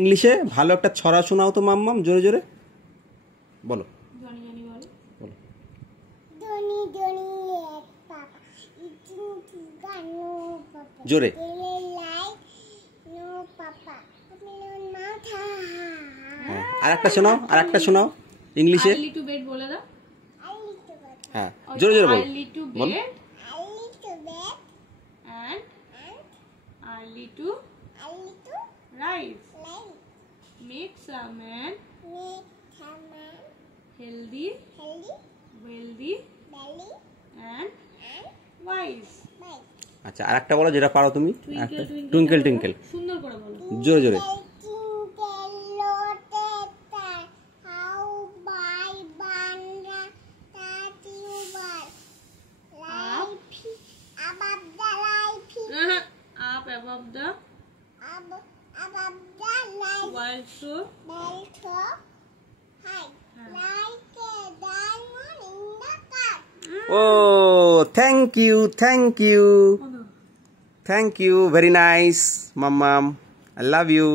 ইংলিশে ভালো একটা ছড়া শোনাও তো মাম্মাম, জোরে জোরে বলো। বলো। জোরে। আর একটা শোনাও, আর একটা শোনাও ইংলিশে। হ্যাঁ জোরে জোরে বলো। বলো। Rise makes a man healthy, wealthy, and wise. আচ্ছা আর একটা বলো যেটা পারো তুমি। টুইঙ্কেল টিঙ্কেল। সুন্দর করে বলো। জোরে জোরে। Up above the world so high, like a diamond in the cup. Oh, thank you, thank you. Thank you, very nice, Mammam. I love you.